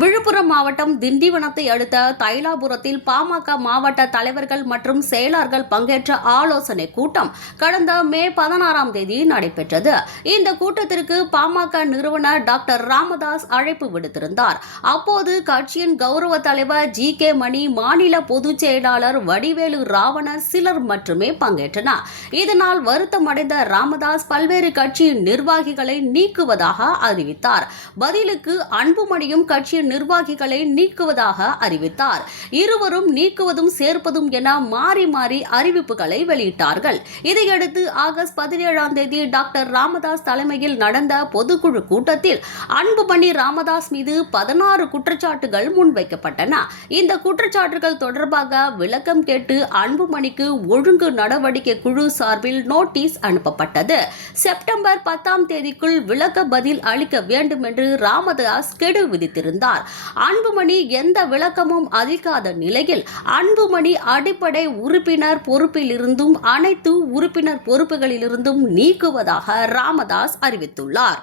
விழுப்புரம் மாவட்டம் திண்டிவனத்தை அடுத்த தைலாபுரத்தில் பாமக மாவட்ட தலைவர்கள் மற்றும் செயலாளர்கள் பங்கேற்ற ஆலோசனை கூட்டம் கடந்த மே பதினாறாம் தேதி நடைபெற்றது. இந்த கூட்டத்திற்கு பாமக நிறுவனர் டாக்டர் ராமதாஸ் அழைப்பு விடுத்திருந்தார். அப்போது கட்சியின் கௌரவ தலைவர் ஜி கே மணி மாநில பொதுச் செயலாளர் வடிவேலு ராவணர் சிலர் மட்டுமே பங்கேற்றனர். இதனால் வருத்தமடைந்த ராமதாஸ் பல்வேறு கட்சியின் நிர்வாகிகளை நீக்குவதாக அறிவித்தார். பதிலுக்கு அன்புமணியும் கட்சியின் நிர்வாகிகளை நீக்குவதாக அறிவித்தார். இருவரும் நீக்குவதும் சேர்ப்பதும் என மாறி மாறி அறிவிப்புகளை வெளியிட்டார்கள். இதையடுத்து ஆகஸ்ட் பதினேழாம் தேதி டாக்டர் ராமதாஸ் தலைமையில் நடந்த பொதுக்குழு கூட்டத்தில் அன்புமணி ராமதாஸ் மீது பதினாறு குற்றச்சாட்டுகள் முன்வைக்கப்பட்டன. இந்த குற்றச்சாட்டுகள் தொடர்பாக விளக்கம் கேட்டு அன்புமணிக்கு ஒழுங்கு நடவடிக்கை குழு சார்பில் நோட்டீஸ் அனுப்பப்பட்டது. செப்டம்பர் பத்தாம் தேதிக்குள் விளக்க பதில் அளிக்க வேண்டும் என்று ராமதாஸ் கெடு விதித்திருந்தார். அன்புமணி எந்த விளக்கமும் அளிக்காத நிலையில் அன்புமணி அடிப்படை உறுப்பினர் பொறுப்பிலிருந்தும் அனைத்து உறுப்பினர் பொறுப்புகளிலிருந்தும் நீக்குவதாக ராமதாஸ் அறிவித்துள்ளார்.